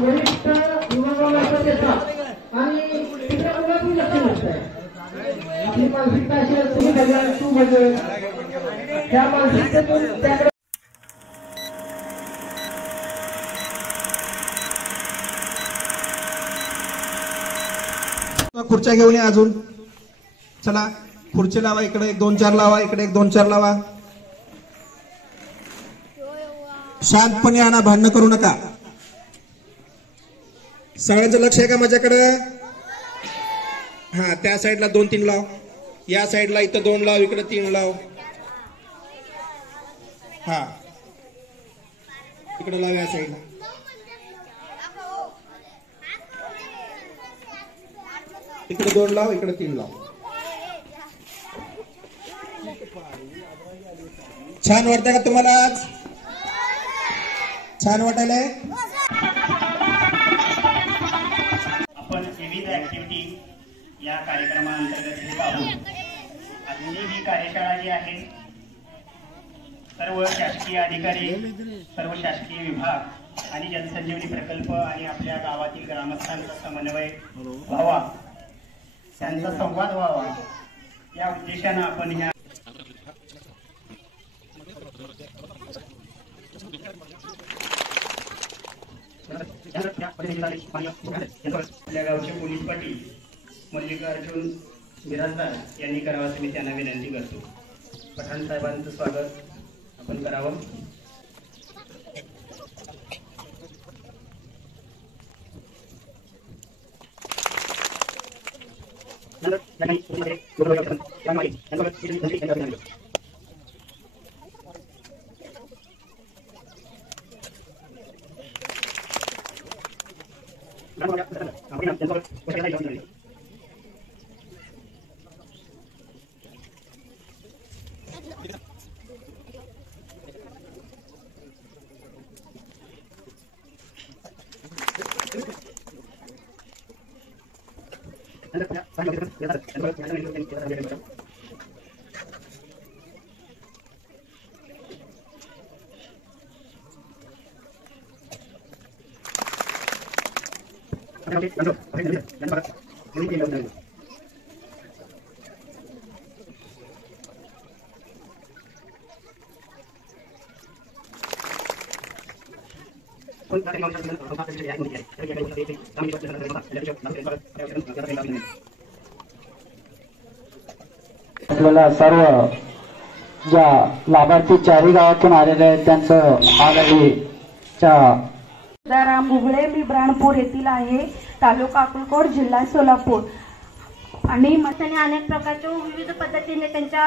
वरिष्ठ विभागामार्फत येतात आणि तिकडे मुलातून लक्ष नसतंय. आपली मानसिकता अशी असते की तू बघ त्या मानसिकतेतून त्याकडे खुर्च्या घेऊन या अजून. चला खुर्ची लावा, इकडे एक 2-4 लावा, इकडे एक 2-4 लावा. शांतपणे आणा, भांडण करू नका. सगळ्यांचं लक्ष आहे का माझ्याकडे? हा, त्या साईडला 2-3 लाव, या साईडला इथं 2 लाव, इकडे 3 लाव. हा, इकडे लाव, या साईडला. इकडे 2 लाव, इकडे 3 लाव. छान वाटतंय का तुम्हाला आज? छान वाटायलंय? आपण विविध ऍक्टिव्हिटी या कार्यक्रमाअंतर्गत घेत आहोत. आजची ही कार्यशाळा जी आहे सर्व शासकीय अधिकारी, सर्व शासकीय विभाग आणि जनसंजीवनी प्रकल्प आणि आपल्या गावातील ग्रामस्थांचा समन्वय व्हावा, त्यांचा संवाद व्हावा या उद्देशानं आपण ह्या आपल्या गावचे पोलीस पाटील मल्लिकार्जुन बिराजदार यांनी करावं असं मी त्यांना विनंती करतो. पठाण साहेबांचं स्वागत आपण करावं. आपल्याला सर्व ज्या लाभार्थी 4 गावातून आलेले आहेत त्यांचं राम बुबळे, मी ब्राणपूर येथील आहे, तालुका अक्कलकोट, जिल्हा सोलापूर. आणि मताने अनेक प्रकारच्या विविध पद्धतीने त्यांच्या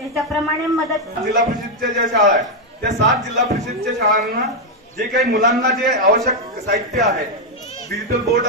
याच्याप्रमाणे मदत. जिल्हा परिषदच्या ज्या शाळा आहेत त्या 7 जिल्हा परिषदच्या शाळांना जे काही मुलांना जे आवश्यक साहित्य आहे, डिजिटल बोर्ड